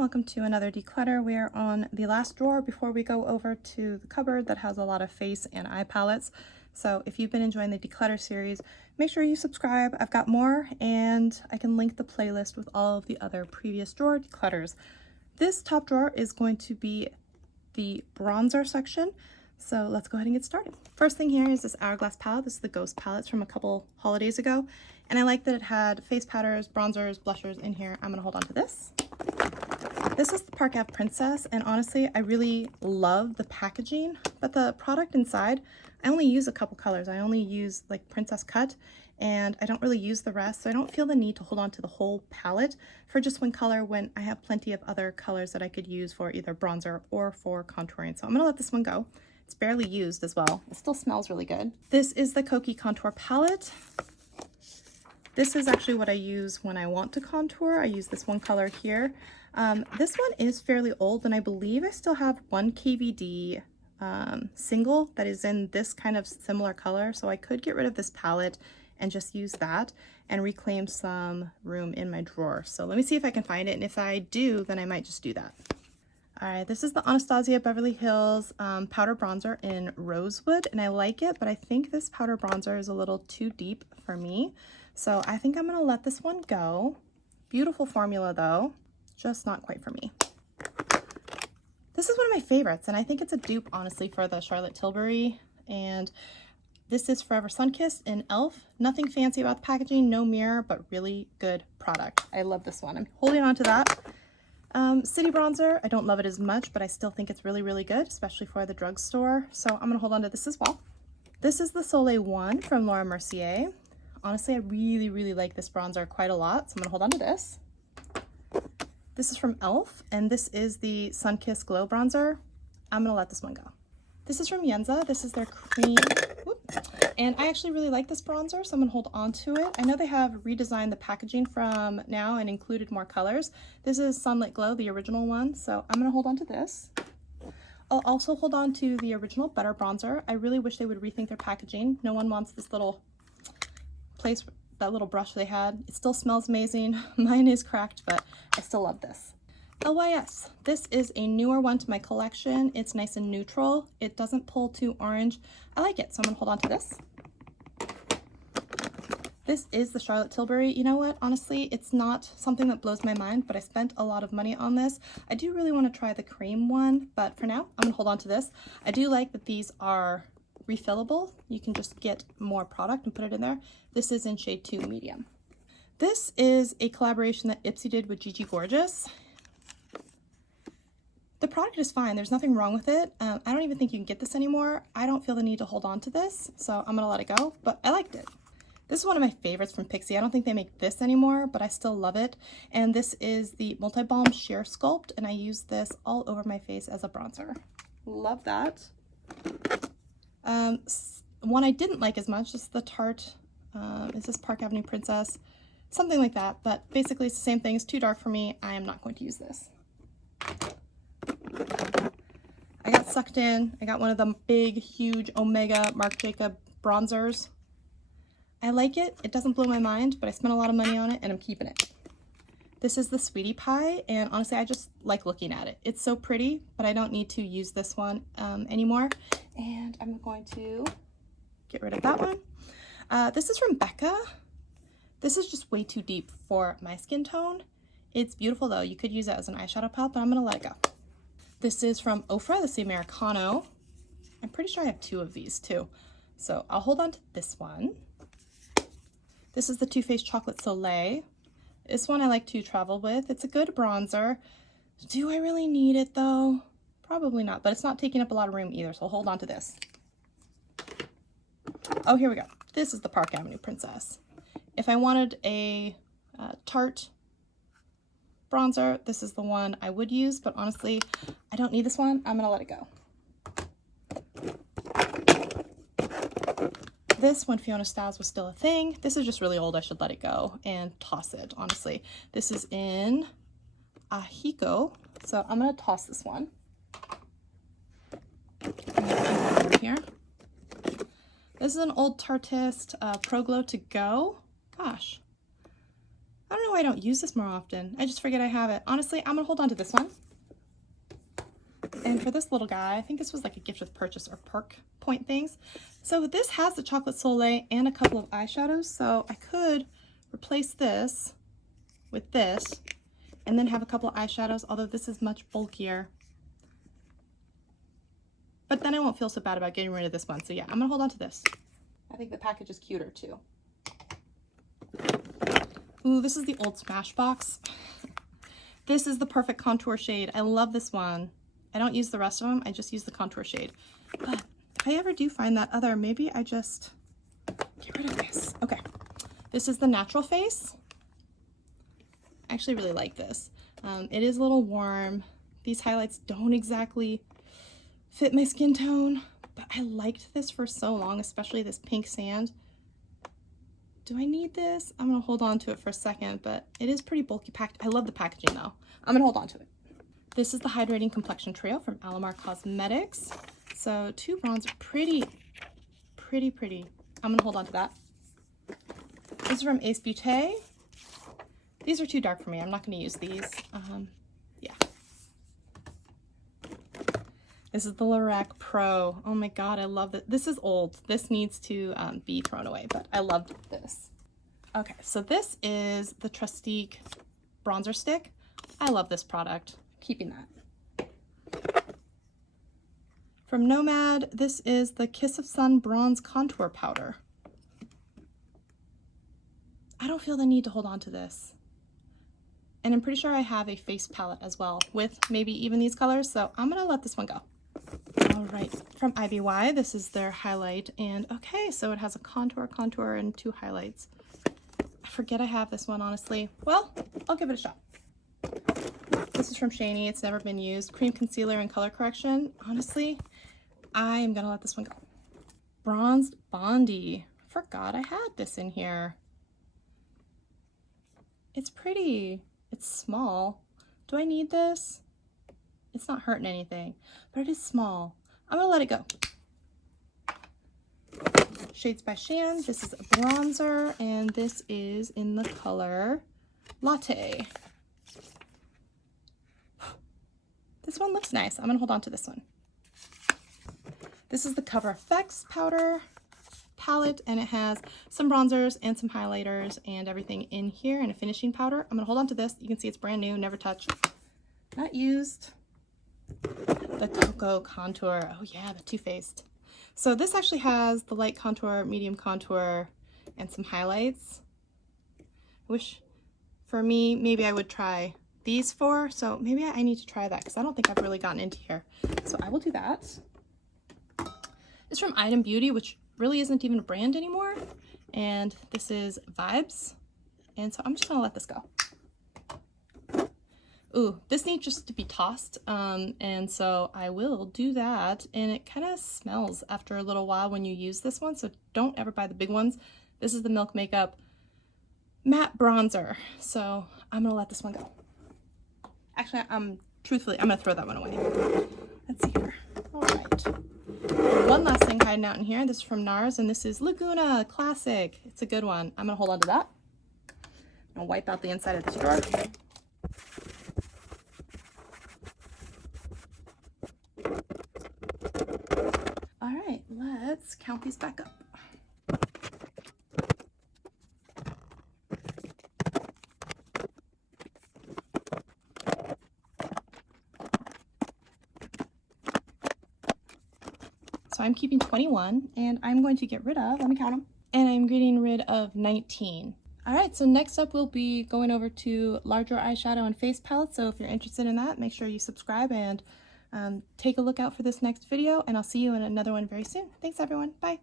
welcome to another declutter. We are on the last drawer before we go over to the cupboard that has a lot of face and eye palettes. So if you've been enjoying the declutter series, make sure you subscribe. I've got more, and I can link the playlist with all of the other previous drawer declutters. This top drawer is going to be the bronzer section. So let's go ahead and get started. First thing here is this Hourglass palette. This is the Ghost palettes from a couple holidays ago. And I like that it had face powders, bronzers, blushers in here. I'm gonna hold on to this. This is the Park Ave Princess, and honestly, I really love the packaging, but the product inside, I only use a couple colors. I only use like Princess Cut, and I don't really use the rest, so I don't feel the need to hold on to the whole palette for just one color when I have plenty of other colors that I could use for either bronzer or for contouring. So I'm gonna let this one go. It's barely used as well. It still smells really good. This is the Koki Contour Palette. This is actually what I use when I want to contour. I use this one color here. This one is fairly old, and I believe I still have one KVD single that is in this kind of similar color. So I could get rid of this palette and just use that and reclaim some room in my drawer. So let me see if I can find it. And if I do, then I might just do that. All right, this is the Anastasia Beverly Hills powder bronzer in Rosewood, and I like it, but I think this powder bronzer is a little too deep for me. So I think I'm gonna let this one go. Beautiful formula though, just not quite for me. This is one of my favorites, and I think it's a dupe, honestly, for the Charlotte Tilbury. And this is Forever Sunkissed in e.l.f. Nothing fancy about the packaging, no mirror, but really good product. I love this one. I'm holding on to that. City Bronzer, I don't love it as much, but I still think it's really, really good, especially for the drugstore. So I'm gonna hold on to this as well. This is the Soleil One from Laura Mercier. Honestly, I really, really like this bronzer quite a lot, so I'm gonna hold on to this. This is from e.l.f., and this is the Sunkissed Glow Bronzer. I'm gonna let this one go. This is from Yenza. This is their cream. Whoop. And I actually really like this bronzer, so I'm gonna hold on to it. I know they have redesigned the packaging from now and included more colors. This is Sunlit Glow, the original one, so I'm gonna hold on to this. I'll also hold on to the original Butter Bronzer. I really wish they would rethink their packaging. No one wants this little place, that little brush they had. It still smells amazing. Mine is cracked, but I still love this. LYS. This is a newer one to my collection. It's nice and neutral. It doesn't pull too orange. I like it, so I'm gonna hold on to this. This is the Charlotte Tilbury. You know what? Honestly, it's not something that blows my mind, but I spent a lot of money on this. I do really want to try the cream one, but for now, I'm gonna hold on to this. I do like that these are refillable. You can just get more product and put it in there. This is in shade 2 medium. This is a collaboration that Ipsy did with Gigi Gorgeous. The product is fine. There's nothing wrong with it. I don't even think you can get this anymore. I don't feel the need to hold on to this, so I'm gonna let it go, but I liked it. This is one of my favorites from Pixi. I don't think they make this anymore, but I still love it. And this is the Multi Balm Sheer Sculpt, and I use this all over my face as a bronzer. Love that. One I didn't like as much is the Tarte, is this Park Avenue Princess? Something like that, but basically it's the same thing. It's too dark for me. I am not going to use this. I got sucked in. I got one of the big, huge Omega Marc Jacob bronzers. I like it. It doesn't blow my mind, but I spent a lot of money on it and I'm keeping it. This is the Sweetie Pie, and honestly, I just like looking at it. It's so pretty, but I don't need to use this one anymore. And I'm going to get rid of that one. This is from Becca. This is just way too deep for my skin tone. It's beautiful though. You could use it as an eyeshadow palette, but I'm gonna let it go. This is from Ofra. This is the Americano. I'm pretty sure I have 2 of these too. So I'll hold on to this one. This is the Too Faced Chocolate Soleil. This one I like to travel with. It's a good bronzer. Do I really need it though? Probably not, but it's not taking up a lot of room either, so I'll hold on to this. Oh, here we go. This is the Park Avenue Princess. If I wanted a Tarte bronzer, this is the one I would use, but honestly, I don't need this one. I'm gonna let it go. This, when Fiona Styles was still a thing. This is just really old. I should let it go and toss it, honestly. This is in Ahiko, so I'm gonna toss this one. Here. This is an old Tartist Pro Glow To Go. Gosh, I don't know why I don't use this more often. I just forget I have it. Honestly, I'm gonna hold on to this one. And for this little guy, I think this was like a gift with purchase or perk point things. So this has the Chocolate Soleil and a couple of eyeshadows. So I could replace this with this and then have a couple of eyeshadows, although this is much bulkier. But then I won't feel so bad about getting rid of this one. So yeah, I'm gonna hold on to this. I think the package is cuter too. Ooh, this is the old Smashbox. This is the perfect contour shade. I love this one. I don't use the rest of them. I just use the contour shade. But if I ever do find that other, maybe I just get rid of this. Okay, this is the Natural Face. I actually really like this. It is a little warm. These highlights don't exactly fit my skin tone, but I liked this for so long, especially this pink sand. Do I need this? I'm gonna hold on to it for a second, but it is pretty bulky packed. I love the packaging though. I'm gonna hold on to it. This is the Hydrating Complexion Trio from Alamar Cosmetics. So 2 bronzer, pretty. I'm gonna hold on to that. This is from Ace Beauté. These are too dark for me. I'm not gonna use these. Yeah. This is the Lorac Pro. Oh my God, I love it. This is old. This needs to be thrown away, but I loved this. Okay, so this is the Trustique Bronzer Stick. I love this product. Keeping that. From Nomad, this is the Kiss of Sun Bronze Contour Powder. I don't feel the need to hold on to this. And I'm pretty sure I have a face palette as well with maybe even these colors, so I'm gonna let this one go. All right, from IBY, this is their highlight, and okay, so it has a contour, and 2 highlights. I forget I have this one, honestly. Well, I'll give it a shot. This is from Shany. It's never been used. Cream concealer and color correction. Honestly, I am gonna let this one go. Bronzed Bondi. Forgot I had this in here. It's pretty. It's small. Do I need this? It's not hurting anything, but it is small. I'm gonna let it go. Shades by Shan. This is a bronzer, and this is in the color Latte. This one looks nice. I'm gonna hold on to this one. This is the Cover FX powder palette, and it has some bronzers and some highlighters and everything in here, and a finishing powder. I'm gonna hold on to this. You can see it's brand new, never touched, not used. The Cocoa Contour. Oh yeah, the Too Faced. So this actually has the light contour, medium contour, and some highlights. I wish for me, maybe I would try these 4. So maybe I need to try that because I don't think I've really gotten into here. So I will do that. It's from Item Beauty, which really isn't even a brand anymore. And this is Vibes. And so I'm just gonna let this go. Ooh, this needs just to be tossed. And so I will do that. And it kind of smells after a little while when you use this one. So don't ever buy the big ones. This is the Milk Makeup Matte Bronzer. So I'm gonna let this one go. Actually, truthfully, I'm gonna throw that one away. Let's see here. All right. One last thing hiding out in here. This is from NARS, and this is Laguna Classic. It's a good one. I'm gonna hold on to that. I'm gonna wipe out the inside of this drawer. All right, let's count these back up. So I'm keeping 21, and I'm going to get rid of, let me count them, and I'm getting rid of 19. All right, so next up we'll be going over to larger eyeshadow and face palettes. So if you're interested in that, make sure you subscribe and take a look out for this next video, and I'll see you in another one very soon. Thanks everyone, bye.